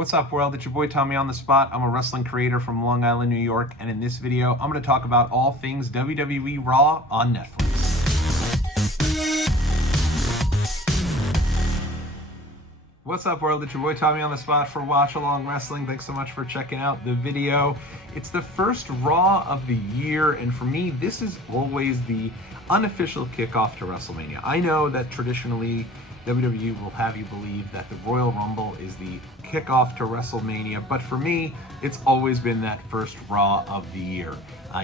What's up, world? It's your boy Tommy on the Spot. I'm a wrestling creator from Long Island, New York, and in this video, I'm going to talk about all things WWE Raw on Netflix. What's up, world? It's your boy Tommy on the Spot for Watch Along Wrestling. Thanks so much for checking out the video. It's the first Raw of the year, and for me, this is always the unofficial kickoff to WrestleMania. I know that traditionally, WWE will have you believe that the Royal Rumble is the kickoff to WrestleMania, but for me, it's always been that first Raw of the year.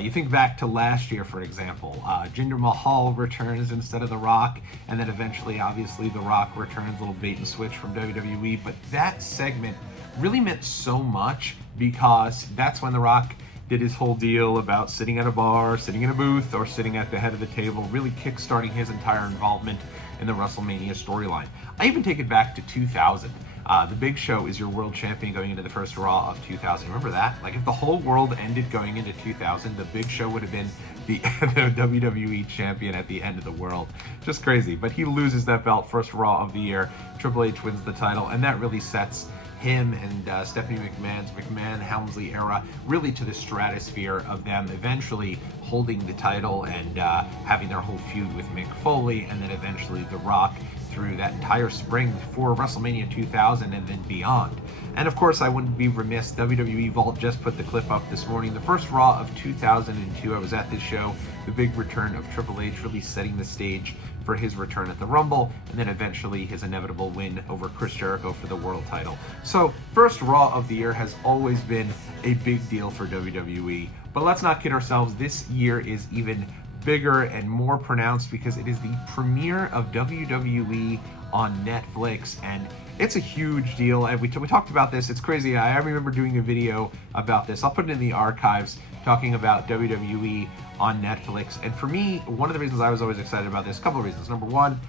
You think back to last year, for example, Jinder Mahal returns instead of The Rock, and then eventually, obviously, The Rock returns, a little bait and switch from WWE, but that segment really meant so much because that's when The Rock did his whole deal about sitting at a bar, sitting in a booth, or sitting at the head of the table, really kickstarting his entire involvement in the WrestleMania storyline. I even take it back to 2000. The Big Show is your world champion going into the first Raw of 2000. Remember that? Like, if the whole world ended going into 2000, the Big Show would have been the WWE champion at the end of the world. Just crazy. But he loses that belt, first Raw of the year. Triple H wins the title, and that really sets him and Stephanie McMahon's McMahon-Helmsley era really to the stratosphere of them eventually holding the title and having their whole feud with Mick Foley, and then eventually The Rock through that entire spring for WrestleMania 2000 and then beyond. And of course, I wouldn't be remiss, WWE Vault just put the clip up this morning. The first Raw of 2002, I was at this show, the big return of Triple H, really setting the stage for his return at the Rumble, and then eventually his inevitable win over Chris Jericho for the world title. So, first Raw of the year has always been a big deal for WWE, but let's not kid ourselves, this year is even bigger and more pronounced because it is the premiere of WWE on Netflix, and it's a huge deal. And we talked about this. It's crazy. I remember doing a video about this. I'll put it in the archives talking about WWE on Netflix. And for me, one of the reasons I was always excited about this, a couple of reasons. Number one,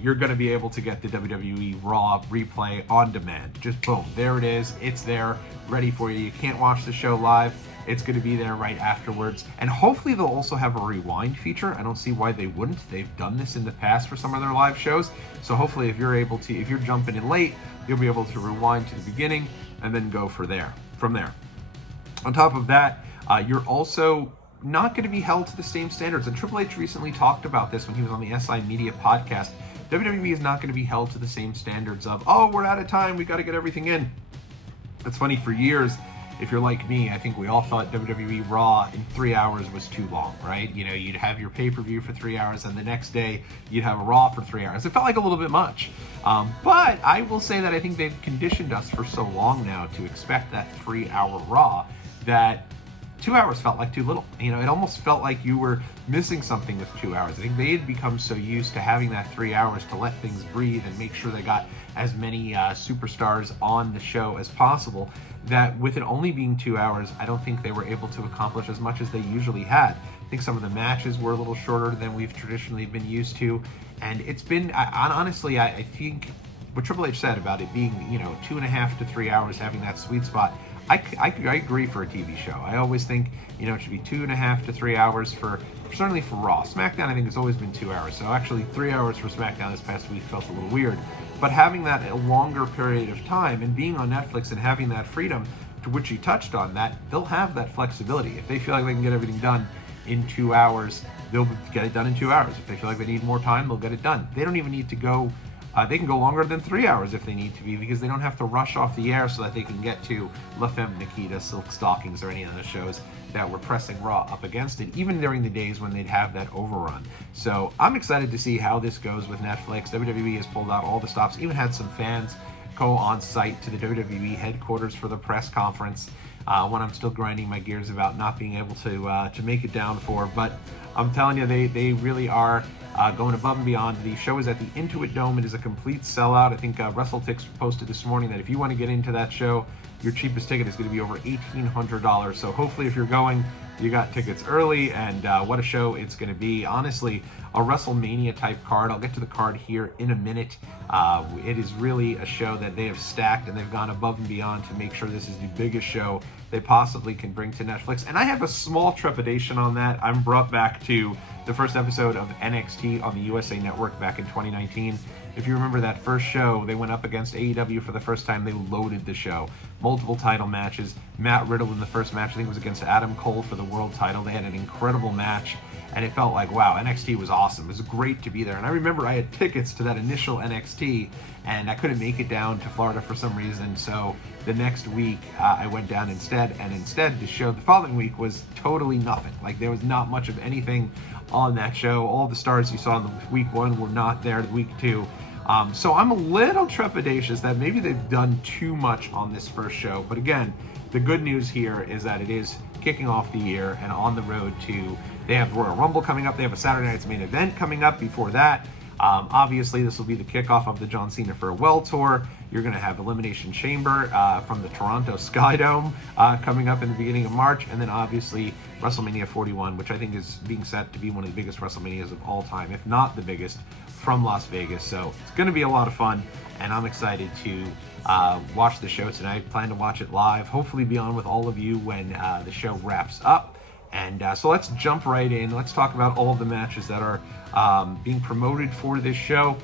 you're going to be able to get the WWE Raw replay on demand. Just boom, there it is. It's there, ready for you. You can't watch the show live. It's going to be there right afterwards. And hopefully they'll also have a rewind feature. I don't see why they wouldn't. They've done this in the past for some of their live shows. So hopefully if you're jumping in late, you'll be able to rewind to the beginning and then go from there. On top of that, you're also not going to be held to the same standards. And Triple H recently talked about this when he was on the SI Media podcast. WWE is not going to be held to the same standards of, oh, we're out of time, we got to get everything in. It's funny, for years, if you're like me, I think we all thought WWE Raw in 3 hours was too long, right? You know, you'd have your pay-per-view for 3 hours, and the next day you'd have a Raw for 3 hours. It felt like a little bit much. But I will say that I think they've conditioned us for so long now to expect that 3-hour Raw that 2 hours felt like too little. You know, it almost felt like you were missing something with 2 hours. I think they had become so used to having that 3 hours to let things breathe and make sure they got as many superstars on the show as possible, that with it only being 2 hours, I don't think they were able to accomplish as much as they usually had. I think some of the matches were a little shorter than we've traditionally been used to, and it's been, honestly, I think what Triple H said about it being, 2.5 to 3 hours, having that sweet spot, I agree for a TV show. I always think, it should be 2.5 to 3 hours certainly for Raw. SmackDown, I think, has always been 2 hours. So actually 3 hours for SmackDown this past week felt a little weird. But having that a longer period of time and being on Netflix and having that freedom, to which you touched on, that they'll have that flexibility. If they feel like they can get everything done in 2 hours, they'll get it done in 2 hours. If they feel like they need more time, they'll get it done. They don't even need to go they can go longer than 3 hours if they need to be, because they don't have to rush off the air so that they can get to La Femme Nikita, Silk Stockings, or any of the shows that were pressing Raw up against it, even during the days when they'd have that overrun. So I'm excited to see how this goes with Netflix. WWE has pulled out all the stops, even had some fans go on site to the WWE headquarters for the press conference, one I'm still grinding my gears about not being able to make it down for. But I'm telling you, they really are going above and beyond. The show is at the Intuit Dome. It is a complete sellout. I think WrestleTix posted this morning that if you want to get into that show, your cheapest ticket is going to be over $1,800. So hopefully if you're going, you got tickets early, and what a show it's going to be. Honestly, a WrestleMania type card. I'll get to the card here in a minute. It is really a show that they have stacked, and they've gone above and beyond to make sure this is the biggest show they possibly can bring to Netflix. And I have a small trepidation on that. I'm brought back to the first episode of NXT on the USA Network back in 2019. If you remember that first show, they went up against AEW for the first time. They loaded the show. Multiple title matches. Matt Riddle in the first match, I think it was against Adam Cole for the world title. They had an incredible match, and it felt like, wow, NXT was awesome. It was great to be there. And I remember I had tickets to that initial NXT, and I couldn't make it down to Florida for some reason. So the next week, I went down instead. And instead, the show the following week was totally nothing. Like, there was not much of anything on that show. All the stars you saw in the week 1 were not there week 2. So I'm a little trepidatious that maybe they've done too much on this first show. But again, the good news here is that it is kicking off the year and on the road to, they have Royal Rumble coming up. They have a Saturday Night's Main Event coming up before that. Obviously, this will be the kickoff of the John Cena Farewell Tour. You're going to have Elimination Chamber from the Toronto Sky Dome coming up in the beginning of March. And then obviously WrestleMania 41, which I think is being set to be one of the biggest WrestleManias of all time, if not the biggest, from Las Vegas. So it's going to be a lot of fun, and I'm excited to watch the show tonight. Plan to watch it live, hopefully be on with all of you when the show wraps up. And so let's jump right in. Let's talk about all of the matches that are being promoted for this show.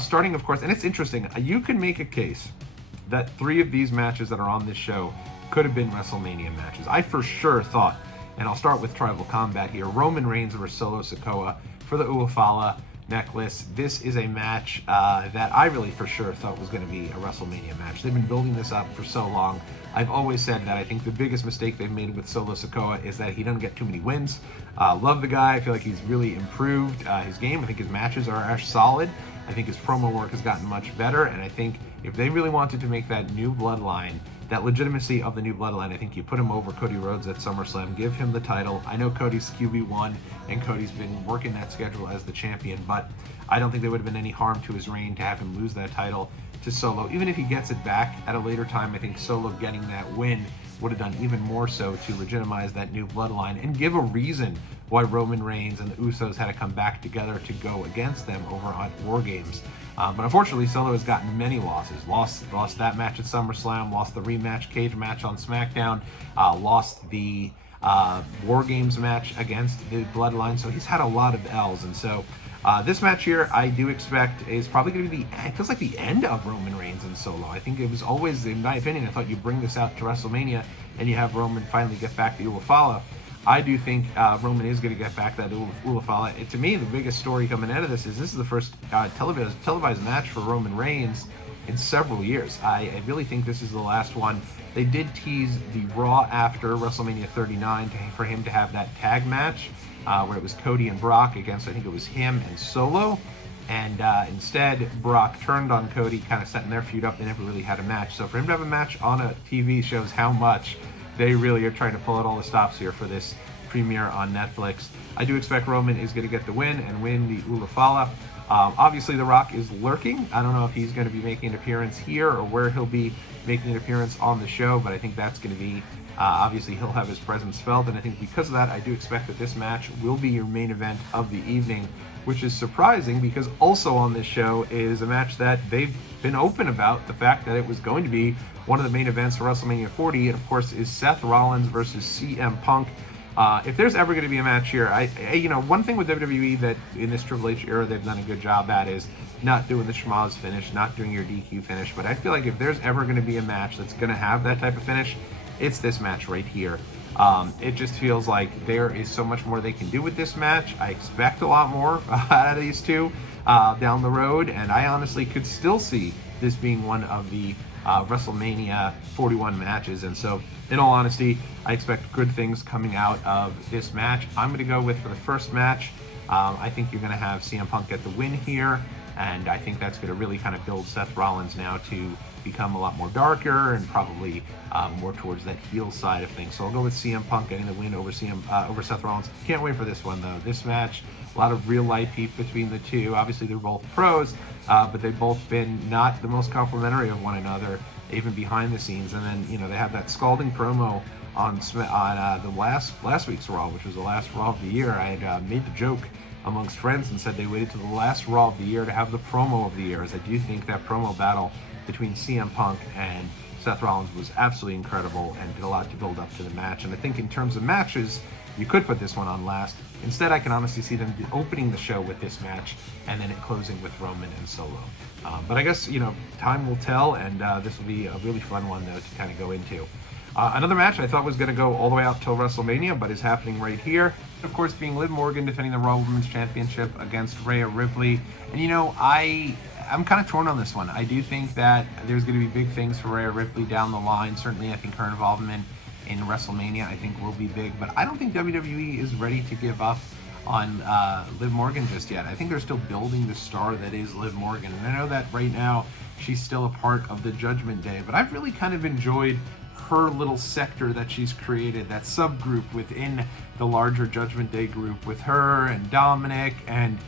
Starting, of course, and it's interesting, you can make a case that 3 of these matches that are on this show could have been WrestleMania matches. I for sure thought, and I'll start with Tribal Combat here, Roman Reigns versus Solo Sikoa for the Uafala necklace. This is a match that I really for sure thought was going to be a WrestleMania match. They've been building this up for so long. I've always said that I think the biggest mistake they've made with Solo Sikoa is that he doesn't get too many wins. Love the guy. I feel like he's really improved his game. I think his matches are solid. I think his promo work has gotten much better, and I think if they really wanted to make that new bloodline, that legitimacy of the new bloodline, I think you put him over Cody Rhodes at SummerSlam, give him the title. I know Cody's QB1, and Cody's been working that schedule as the champion, but I don't think there would have been any harm to his reign to have him lose that title to Solo. Even if he gets it back at a later time, I think Solo getting that win would have done even more so to legitimize that new bloodline and give a reason why Roman Reigns and the Usos had to come back together to go against them over on War Games. But unfortunately, Solo has gotten many losses. Lost that match at SummerSlam, lost the rematch cage match on SmackDown, lost the War Games match against the Bloodline. So he's had a lot of L's. And so this match here, I do expect is probably going to be it feels like the end of Roman Reigns and Solo. I think it was always, in my opinion, I thought you bring this out to WrestleMania and you have Roman finally get back the Uafala. I do think Roman is going to get back that Uafala. To me, the biggest story coming out of this is the first televised match for Roman Reigns in several years. I really think this is the last one. They did tease the Raw after WrestleMania 39 for him to have that tag match where it was Cody and Brock against, I think it was him and Solo. And instead, Brock turned on Cody, kind of setting their feud up. They never really had a match. So for him to have a match on a TV shows how much they really are trying to pull out all the stops here for this premiere on Netflix. I do expect Roman is going to get the win and win the Uafala. Obviously, The Rock is lurking. I don't know if he's going to be making an appearance here or where he'll be making an appearance on the show, but I think that's going to be, obviously, he'll have his presence felt. And I think because of that, I do expect that this match will be your main event of the evening, which is surprising because also on this show is a match that they've been open about, the fact that it was going to be one of the main events for WrestleMania 40, and of course is Seth Rollins versus CM Punk. If there's ever going to be a match here, one thing with WWE that in this Triple H era they've done a good job at is not doing the schmaz finish, not doing your DQ finish. But I feel like if there's ever going to be a match that's going to have that type of finish, it's this match right here. It just feels like there is so much more they can do with this match. I expect a lot more out of these two down the road, and I honestly could still see this being one of the WrestleMania 41 matches. And so, in all honesty, I expect good things coming out of this match. I'm going to go with, for the first match, I think you're going to have CM Punk get the win here, and I think that's going to really kind of build Seth Rollins now to become a lot more darker and probably more towards that heel side of things. So I'll go with CM Punk getting the win over Seth Rollins. Can't wait for this one, though. This match, a lot of real-life heat between the two. Obviously, they're both pros, but they've both been not the most complimentary of one another, even behind the scenes. And then, they have that scalding promo on the last week's Raw, which was the last Raw of the year. I had made the joke amongst friends and said they waited till the last Raw of the year to have the promo of the year, as I do think that promo battle between CM Punk and Seth Rollins was absolutely incredible and did a lot to build up to the match. And I think in terms of matches You could put this one on last. Instead, I can honestly see them opening the show with this match and then it closing with Roman and Solo. But I guess, time will tell, and this will be a really fun one, though, to kind of go into. Another match I thought was going to go all the way out till WrestleMania, but is happening right here. Of course, being Liv Morgan defending the Raw Women's Championship against Rhea Ripley. And, I'm kind of torn on this one. I do think that there's going to be big things for Rhea Ripley down the line. Certainly, I think her involvement in WrestleMania, I think, will be big. But I don't think WWE is ready to give up on Liv Morgan just yet. I think they're still building the star that is Liv Morgan. And I know that right now she's still a part of the Judgment Day, but I've really kind of enjoyed her little sector that she's created, that subgroup within the larger Judgment Day group with her and Dominic and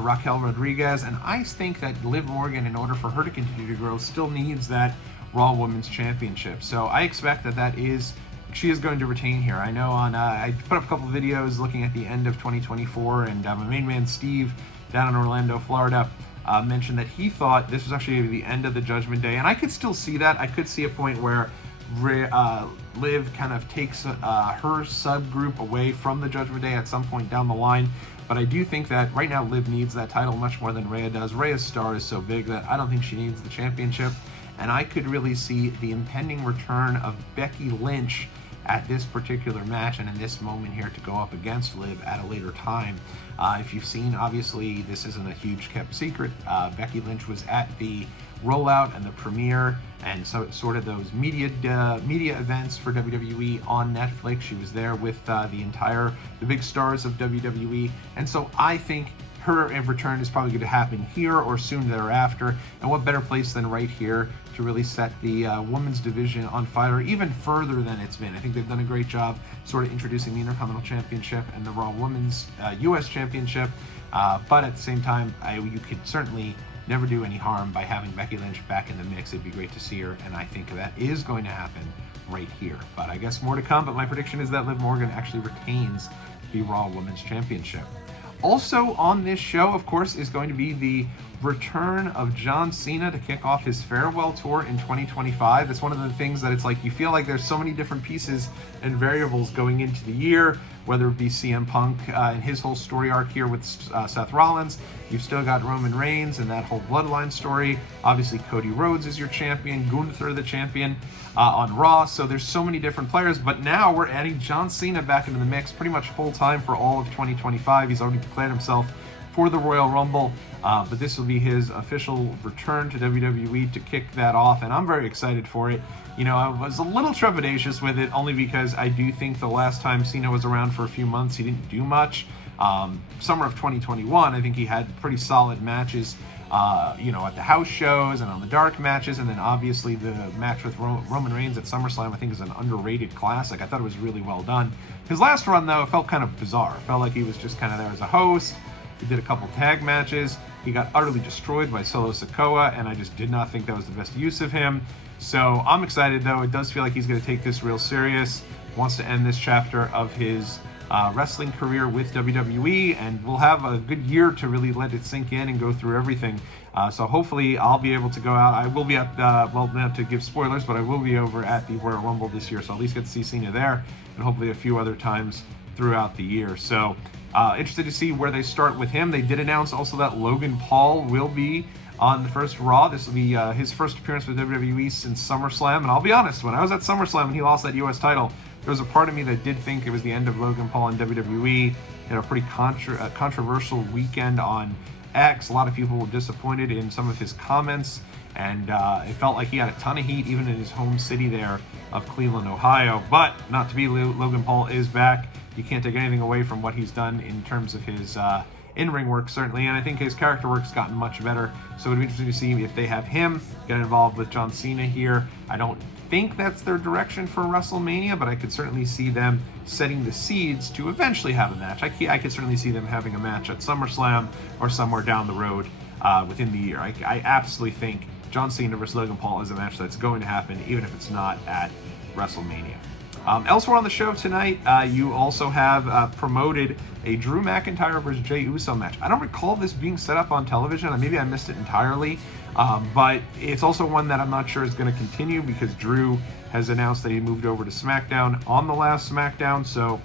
Raquel Rodriguez. And I think that Liv Morgan, in order for her to continue to grow, still needs that Raw Women's Championship. So I expect that she is going to retain here. I know I put up a couple of videos looking at the end of 2024, and my main man Steve down in Orlando, Florida, mentioned that he thought this was actually the end of the Judgment Day, and I could still see that. I could see a point where Liv kind of takes her subgroup away from the Judgment Day at some point down the line. But I do think that right now Liv needs that title much more than Rhea does. Rhea's star is so big that I don't think she needs the championship. And I could really see the impending return of Becky Lynch at this particular match and in this moment here to go up against Liv at a later time. If you've seen, obviously, this isn't a huge kept secret. Becky Lynch was at the rollout and the premiere and so sort of those media events for WWE on Netflix. She was there with the big stars of WWE. And so I think her return is probably going to happen here or soon thereafter. And what better place than right here to really set the women's division on fire even further than it's been. I think they've done a great job sort of introducing the Intercontinental Championship and the Raw Women's U.S. Championship. But at the same time, you could certainly never do any harm by having Becky Lynch back in the mix. It'd be great to see her, and I think that is going to happen right here. But I guess more to come, but my prediction is that Liv Morgan actually retains the Raw Women's Championship. Also on this show, of course, is going to be the return of John Cena to kick off his farewell tour in 2025. It's one of the things that it's like you feel like there's so many different pieces and variables going into the year, whether it be CM Punk and his whole story arc here with Seth Rollins. You've still got Roman Reigns and that whole bloodline story. Obviously, Cody Rhodes is your champion, Gunther the champion on Raw. So there's so many different players, but now we're adding John Cena back into the mix pretty much full time for all of 2025. He's already declared himself for the Royal Rumble, but this will be his official return to WWE to kick that off, and I'm very excited for it. I was a little trepidatious with it only because I do think the last time Cena was around for a few months, he didn't do much. Summer of 2021, I think he had pretty solid matches, at the house shows and on the dark matches, and then obviously the match with Roman Reigns at SummerSlam, I think, is an underrated classic. I thought it was really well done. His last run, though, felt kind of bizarre. It felt like he was just kind of there as a host. He did a couple tag matches. He got utterly destroyed by Solo Sikoa, and I just did not think that was the best use of him. So I'm excited, though. It does feel like he's going to take this real serious. Wants to end this chapter of his wrestling career with WWE, and we'll have a good year to really let it sink in and go through everything. So hopefully I'll be able to go out. I will be at, not to give spoilers, but I will be over at the Royal Rumble this year, so at least get to see Cena there, and hopefully a few other times throughout the year. So interested to see where they start with him. They did announce also that Logan Paul will be on the first Raw. This will be his first appearance with WWE since SummerSlam. And I'll be honest, when I was at SummerSlam and he lost that U.S. title, there was a part of me that did think it was the end of Logan Paul in WWE. He had a pretty controversial weekend on X. A lot of people were disappointed in some of his comments, and it felt like he had a ton of heat even in his home city there of Cleveland, Ohio. But not to be, Logan Paul is back. You can't take anything away from what he's done in terms of his in-ring work, certainly, and I think his character work's gotten much better. So it'd be interesting to see if they have him get involved with John Cena here. I don't think that's their direction for WrestleMania, but I could certainly see them setting the seeds to eventually have a match. I could certainly see them having a match at SummerSlam or somewhere down the road within the year. I absolutely think John Cena versus Logan Paul is a match that's going to happen, even if it's not at WrestleMania. Elsewhere on the show tonight, you also have promoted a Drew McIntyre versus Jey Uso match. I don't recall this being set up on television. Maybe I missed it entirely, but it's also one that I'm not sure is going to continue because Drew has announced that he moved over to SmackDown on the last SmackDown. So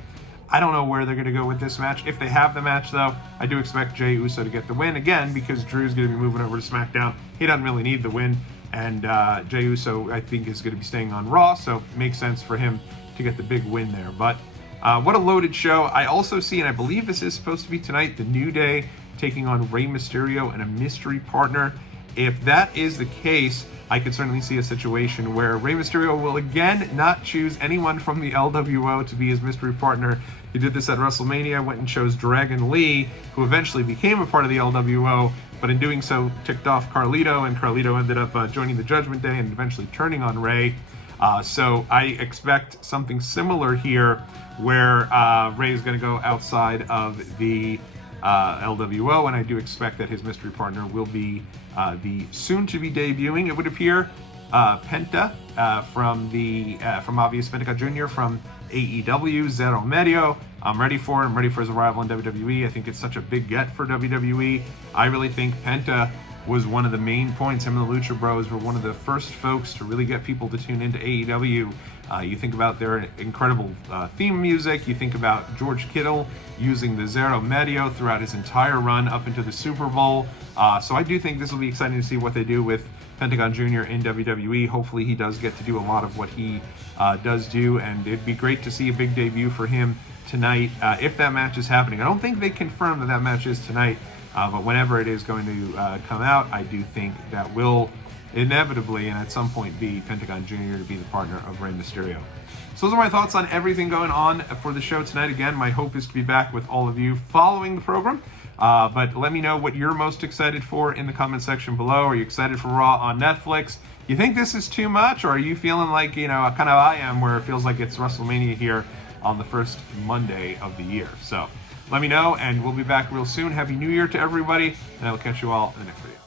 I don't know where they're going to go with this match. If they have the match, though, I do expect Jey Uso to get the win, again, because Drew's going to be moving over to SmackDown. He doesn't really need the win, and Jey Uso, I think, is going to be staying on Raw, so it makes sense for him to get the big win there. But what a loaded show. I also see, and I believe this is supposed to be tonight, the New Day taking on Rey Mysterio and a mystery partner. If that is the case, I could certainly see a situation where Rey Mysterio will again not choose anyone from the LWO to be his mystery partner. He did this at WrestleMania, went and chose Dragon Lee, who eventually became a part of the LWO, but in doing so ticked off Carlito, and Carlito ended up joining the Judgment Day and eventually turning on Rey. So I expect something similar here, where Rey is going to go outside of the LWO, and I do expect that his mystery partner will be the soon-to-be debuting, it would appear, Penta from obvious Penta Jr. from AEW, Zero Medio. I'm ready for him. I'm ready for his arrival in WWE. I think it's such a big get for WWE. I really think Penta was one of the main points. Him and the Lucha Bros were one of the first folks to really get people to tune into AEW. You think about their incredible theme music. You think about George Kittle using the Zero Medio throughout his entire run up into the Super Bowl. So I do think this will be exciting to see what they do with Pentagon Jr. in WWE. Hopefully he does get to do a lot of what he does do, and it'd be great to see a big debut for him tonight if that match is happening. I don't think they confirmed that that match is tonight, but whenever it is going to come out, I do think that will inevitably and at some point be Pentagon Jr. to be the partner of Rey Mysterio. So those are my thoughts on everything going on for the show tonight. Again, my hope is to be back with all of you following the program. But let me know what you're most excited for in the comment section below. Are you excited for Raw on Netflix? You think this is too much, or are you feeling like, kind of I am, where it feels like it's WrestleMania here on the first Monday of the year? So let me know, and we'll be back real soon. Happy New Year to everybody, and I will catch you all in the next video.